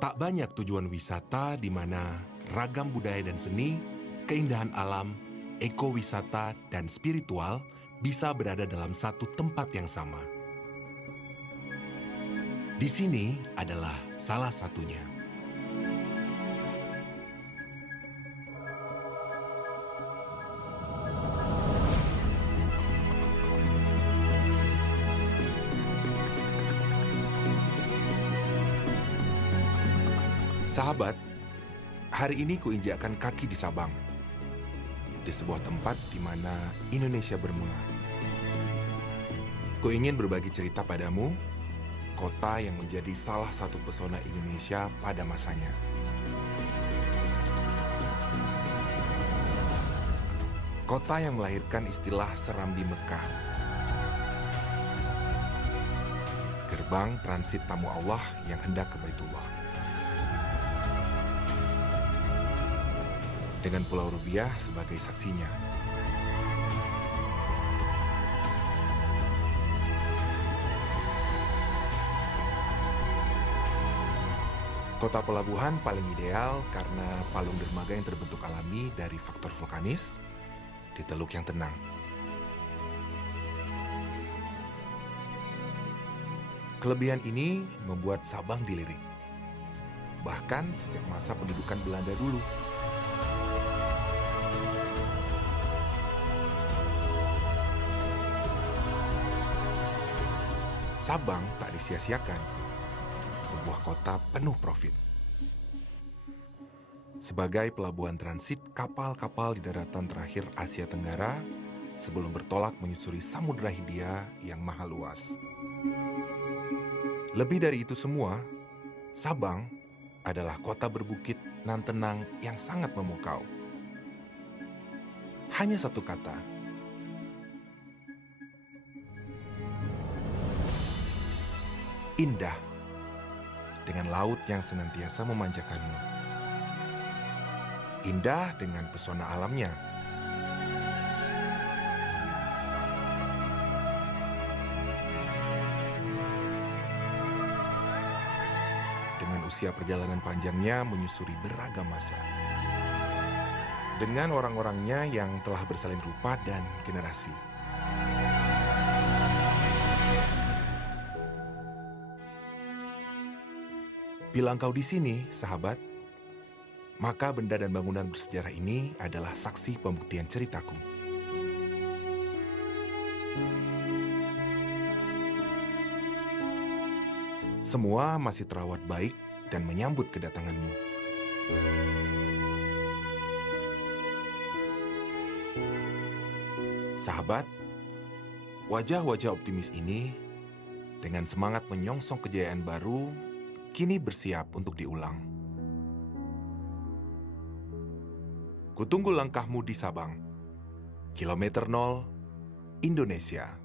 Tak banyak tujuan wisata di mana ragam budaya dan seni, keindahan alam, ekowisata, dan spiritual bisa berada dalam satu tempat yang sama. Di sini adalah salah satunya. Sahabat, hari ini kuinjakkan kaki di Sabang, di sebuah tempat di mana Indonesia bermula. Kuingin berbagi cerita padamu, kota yang menjadi salah satu pesona Indonesia pada masanya. Kota yang melahirkan istilah Serambi Mekah. Gerbang transit tamu Allah yang hendak ke Baitullah. Dengan Pulau Rubiah sebagai saksinya. Kota pelabuhan paling ideal karena palung dermaga yang terbentuk alami dari faktor vulkanis di teluk yang tenang. Kelebihan ini membuat Sabang dilirik. Bahkan sejak masa pendudukan Belanda dulu. Sabang tak disia-siakan, sebuah kota penuh profit. Sebagai pelabuhan transit kapal-kapal di daratan terakhir Asia Tenggara sebelum bertolak menyusuri Samudra Hindia yang maha luas. Lebih dari itu semua, Sabang adalah kota berbukit nan tenang yang sangat memukau. Hanya satu kata, indah, dengan laut yang senantiasa memanjakanmu. Indah dengan pesona alamnya. Dengan usia perjalanan panjangnya menyusuri beragam masa. Dengan orang-orangnya yang telah bersalin rupa dan generasi. Bila engkau di sini, sahabat, maka benda dan bangunan bersejarah ini adalah saksi pembuktian ceritaku. Semua masih terawat baik dan menyambut kedatanganmu. Sahabat, wajah-wajah optimis ini dengan semangat menyongsong kejayaan baru kini bersiap untuk diulang. Kutunggu langkahmu di Sabang. Kilometer 0, Indonesia.